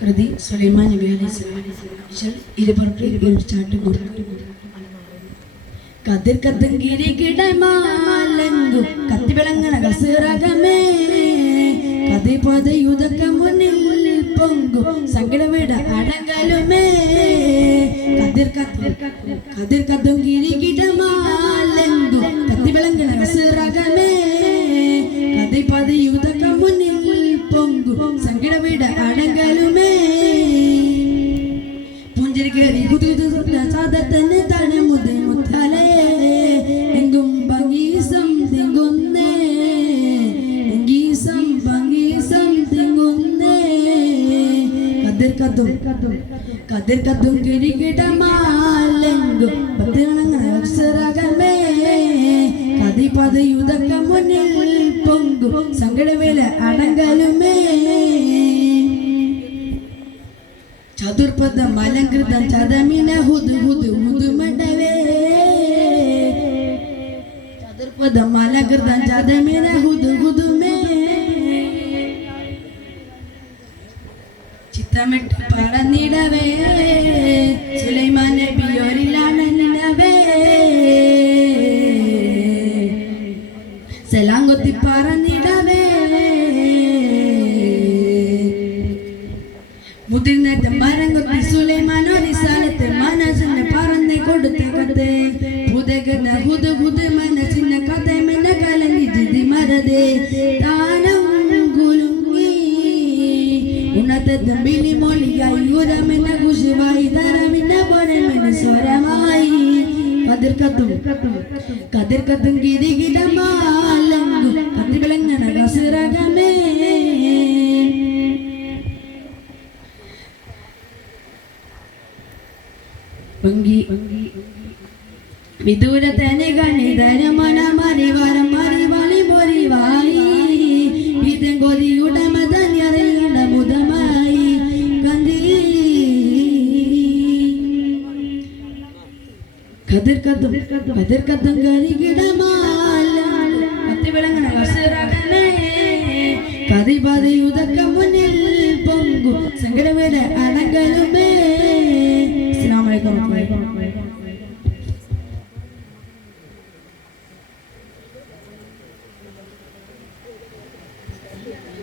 കൃതി സുലൈമാൻ നബി കതിർ കത്തങ്കിരി കിടമാലങ്കു കത്തിവിളങ്ങണ കസീറകമേ കതി പതയുതക്ക മുന്നിൽ പൊങ്കു സങ്കടവിട അടങ്കലുമേ കതിർ കത്തങ്കിരി കിടമാലങ്കു കത്തിവിളങ്ങണ കസീറകമേ കതി പതയുതക്ക മുന്നിൽ പൊങ്കു സങ്കടവിട അടങ്കലുമേ പുഞ്ചിരി കേറി കുതിരു സാദത്തന്നെ തണമുതേ മുത്തലേ എങ്കും ഭംഗീസം തിങ്ങുന്നേ എങ്കീസം ഭംഗീസം തിങ്ങുന്നേ കതിർ കത്തും കിരികിടമാലെങ്കും പത്തിണങ്ങണ അക്ഷരകമേ കതി പതയുതക്ക മുന്നിൽ പൊങ്കും സങ്കടവേല അടങ്കലുമേ ചതുർപദ മലങ്കൃതം ചതമിന ഹുദു ഹുദു മുതുമടവേ ചതുർപദ മലങ്കൃതം ചതമിന ഹുദു ഹുദുമേ ചിത്തമിട്ട് പറന്നിടവേ സുലൈമാൻ നബിയോരിലാണവേ സലാം കൊത്തി പറന്നിടവേ മുതിർന്നേറ്റ മരം കൊത്തി സുലൈമാൻ ഒരു സ്ഥലത്ത് മനസ്സിന്റെ പറന്നെ കൊടുത്ത കഥേ പുതകന ഹുദു ഹുദു മനസ്സിന്റെ കഥ മെന്ന കലങ്ങി ജിതി മരതേ താനം കുലുങ്ങി ഉണത്തമ്പിലി മൊഴിയായി ഉരമെന്ന കുശിവായി തരമിന്ന പൊരമെന്ന സ്വരമായി കതിർ കത്തും ഗിരികിടമാലങ്കു കത്തിവിളങ്ങണ കസിറകമേ വിദൂരത്തനെ ഗണിതരമന മറിവരം മറിവളി മൊറിവായി വിതങ്കൊതിയുടെ മതഞ്ഞറിയണ മുതമായി കന്തി കതിർ കത്തും കരികിടമാല കത്തിവിളങ്ങണ കർഷകനെ കതി പതിയുതക്ക മുന്നിൽ പൊങ്കു സങ്കടവിടെ അടങ്ക